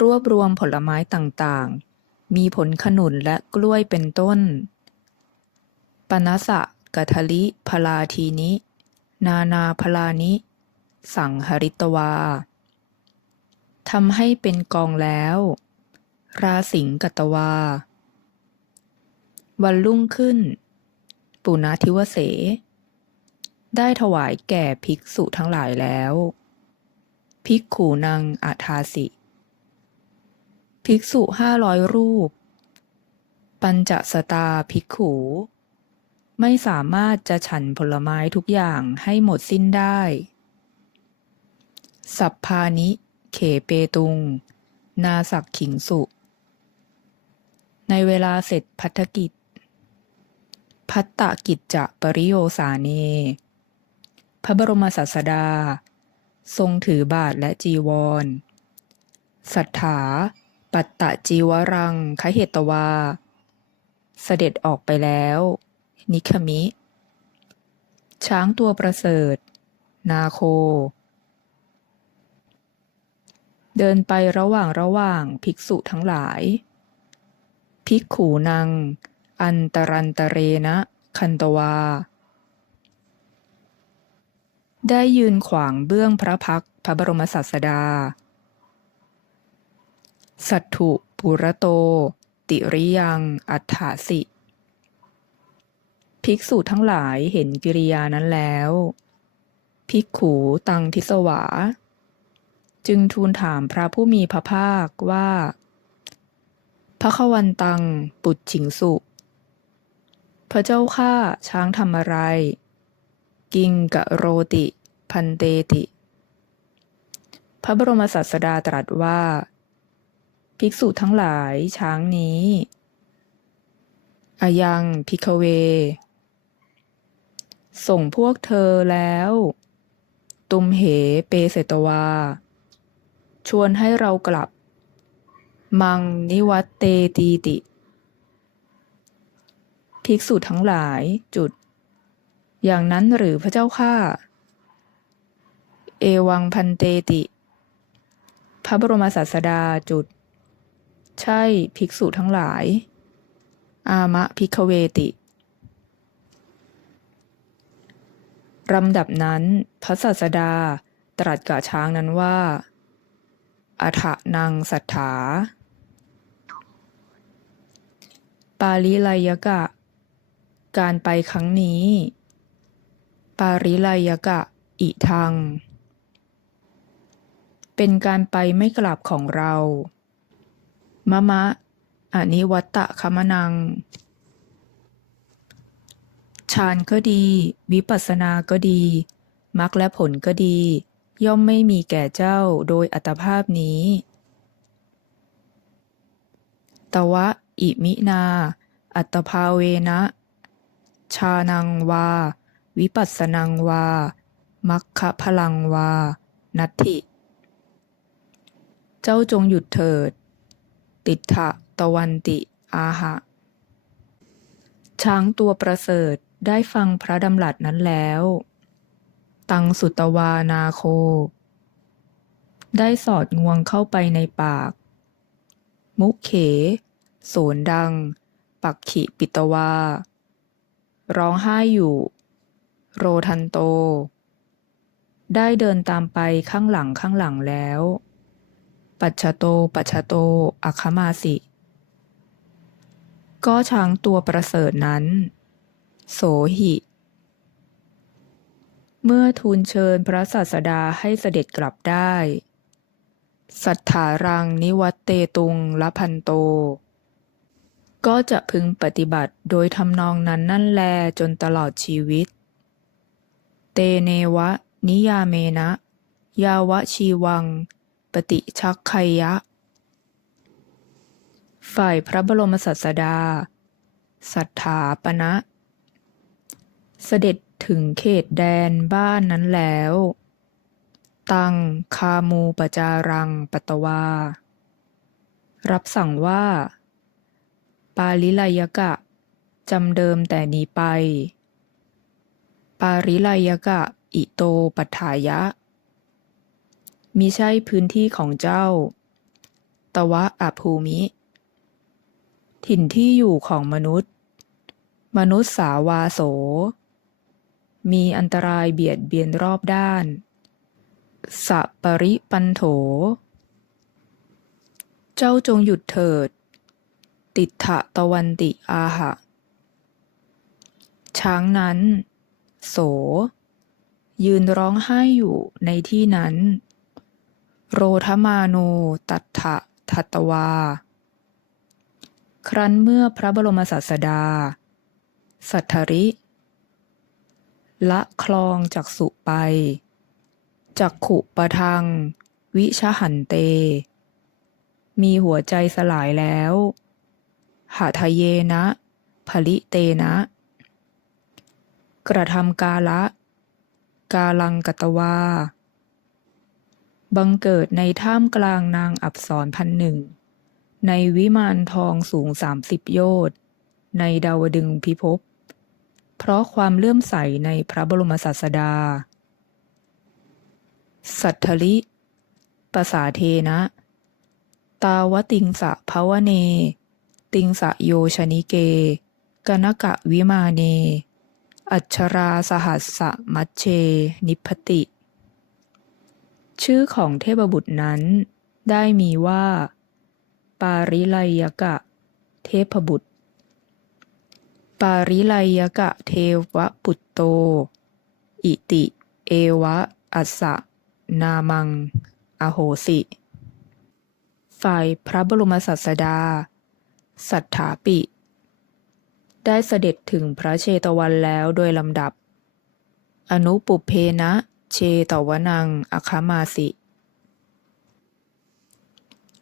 รวบรวมผลไม้ต่างๆ มีผลขนุนและกล้วยเป็นต้น ปนสะกัทลิพลาทีนิ นานาพลานิ สังหริตวาทำให้เป็นกองแล้ว ราสิงกตวา วันรุ่งขึ้น ปุณทิวเส ได้ถวายแก่ภิกษุทั้งหลายแล้ว ภิกขูนังอาทาสิ ภิกษุห้าร้อยรูป ปัญจสตาภิกขู ไม่สามารถจะฉันผลไม้ทุกอย่างให้หมดสิ้นได้ สัพพานิ เขเปตุง นาสักขิงสุ ในเวลาเสร็จพัฒกิจ พัตตกิจจะปริโยสาเน พระบรมศาสดา ทรงถือบาทและจีวร สัทธา ปัตตะจีวรังคเหตวา เสด็จออกไปแล้ว นิคมิ ช้างตัวประเสริฐ นาโค เดินไประหว่างระหว่างภิกษุทั้งหลาย ภิกขูนัง อันตรันตเรนะคันตวา ได้ยืนขวางเบื้องพระพักพระบรมศาสดา สัตถุปุระโต ติริยังอัฏฐาสิ ภิกษุทั้งหลายเห็นกิริยานั้นแล้ว ภิกขูตังทิสวา จึงทูลถามพระผู้มีพระภาคว่า พระขวันตังปุจฉิงสุ พระเจ้าข้าช้างทำอะไร กิงกะโรติ พันเตติ พระบรมศาสดาตรัสว่า ภิกษุทั้งหลายช้างนี้อายังพิกเว ส่งพวกเธอแล้ว ตุมเหเปเสตวา ชวนให้เรากลับ มังนิวัตเตตีติ ภิกษุทั้งหลายจุด อย่างนั้นหรือพระเจ้าข้าเอวังพันเตติ พระบรมศาสดาจุด ใช่ภิกษุทั้งหลาย อามะพิกเวติลำดับนั้นพระศาสดาตรัสกับช้างนั้นว่าอัฐนังสัทธา ปาลิไลยกะ การไปครั้งนี้ ปาริไลยกะ อิทัง เป็นการไปไม่กลับของเรา มะมะอันิวัตตะคมนัง ฌานก็ดี วิปัสสนาก็ดี มรรคและผลก็ดี ย่อมไม่มีแก่เจ้าโดยอัตภาพนี้ ตวะ อิมินา อัตภาเวนะ ชานังวา วิปัสสนังวา มัคคะพลังวา นัตถิ เจ้าจงหยุดเถิด ติถะตะวันติ อาหะ ช้างตัวประเสริฐได้ฟังพระดำรัสนั้นแล้ว ตังสุตวานาโค ได้สอดงวงเข้าไปในปาก มุเข โสนดัง ปักขิปิตวา ร้องไห้อยู่ โรทันโต ได้เดินตามไปข้างหลังข้างหลังแล้ว ปัจฉโต ปัจฉโต อัคมาสิ ก็ช้างตัวประเสริฐนั้น โสหิ เมื่อทูลเชิญพระศาสดาให้เสด็จกลับได้ สัทธารังนิวัตเตตุงละพันโต ก็จะพึงปฏิบัติโดยทำนองนั้นนั่นแลจนตลอดชีวิต เตเนวะ นิยาเมนะ ยาวะชีวัง ปฏิชักไคยะ ฝ่ายพระบรมศาสดา สัทธาปณะ เสด็จถึงเขตแดนบ้านนั้นแล้ว ตังคามูปจารังปตวา รับสั่งว่า ปาลิไลยกะจำเดิมแต่นี้ไป ปาริไลยกะอิโตปัฏฐายะ มิใช่พื้นที่ของเจ้า ตวะอภูมิ ถิ่นที่อยู่ของมนุษย์ มนุษย์สาวาโส มีอันตรายเบียดเบียนรอบด้าน สัปริปันโถ เจ้าจงหยุดเถิด ติถะตะวันติอาหะ ช้างนั้น โส ยืนร้องไห้อยู่ในที่นั้น โรธมาโนตัตถะทัตวา ครั้นเมื่อพระบรมศาสดา สัทธริ ละคลองจากสุไป จักขุปะทัง วิชหันเต มีหัวใจสลายแล้วหาทะเยนะผลิเตนะ กระทำกาละ กาลังกตวา บังเกิดในท่ามกลางนางอับสรพันหนึ่ง ในวิมานทองสูงสามสิบโยชน์ในดาวดึงพิภพ เพราะความเลื่อมใสในพระบรมศาสดา สัทธลิปสาเทนะ ตาวติงสะภวเน ติงสะโยชนิเก กนกะวิมาเน อัชราสหัสสะมัชเช นิพติ ชื่อของเทพบุตรนั้น ได้มีว่า ปาริไลยกะ เทพบุตร ปาริไลยกะเทวปุตโต อิติ เอวะ อัสสะ นามัง อโหสิ ฝ่ายพระบรมศาสดา สัทธาปิ ได้เสด็จถึงพระเชตวันแล้วโดยลำดับ อนุปุเพนะ เชตวนังอคามาสิ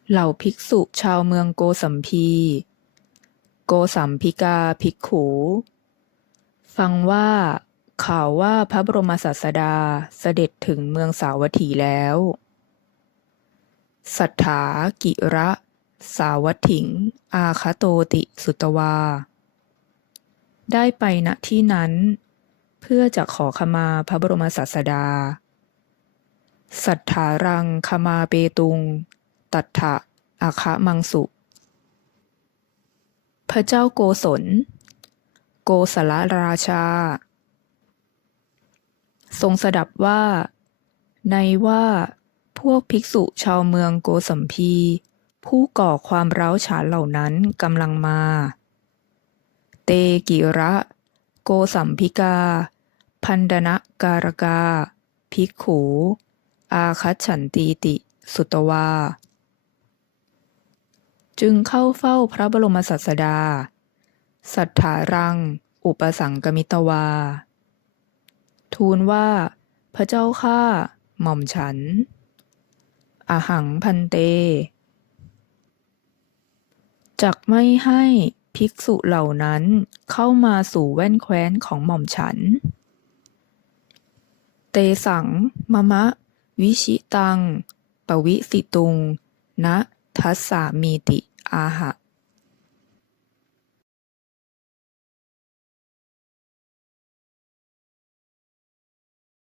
เหล่าภิกษุชาวเมืองโกสัมพี โกสัมพิกาภิกขู ฟังว่าข่าวว่าพระบรมศาสดาเสด็จถึงเมืองสาวัตถีแล้ว สัทธากิระ สาวัตถิง อาคาโตติสุตวา ได้ไปณที่นั้น เพื่อจะขอขมาพระบรมศาสดา สัทธารังขมาเปตุง ตัทธะอาคะมังสุ พระเจ้าโกศล โกศลราชา ทรงสดับว่า ในว่าพวกภิกษุชาวเมืองโกสัมพี ผู้ก่อความร้าวฉานเหล่านั้นกำลังมา เตกิระ โกสัมพิกา พันดนะการกา ภิกขู อาคัจฉันตีติ สุตวา จึงเข้าเฝ้าพระบรมศาสดา สัทธารัง อุปสังกมิตวา ทูลว่า พระเจ้าข้าหม่อมฉัน อหังพันเตจักไม่ให้ ภิกษุเหล่านั้นเข้ามาสู่แว่นแคว้นของหม่อมฉัน เตสัง มะมะ วิชิตัง ปวิสิตุง นะ ทัสสามีติ อาหะ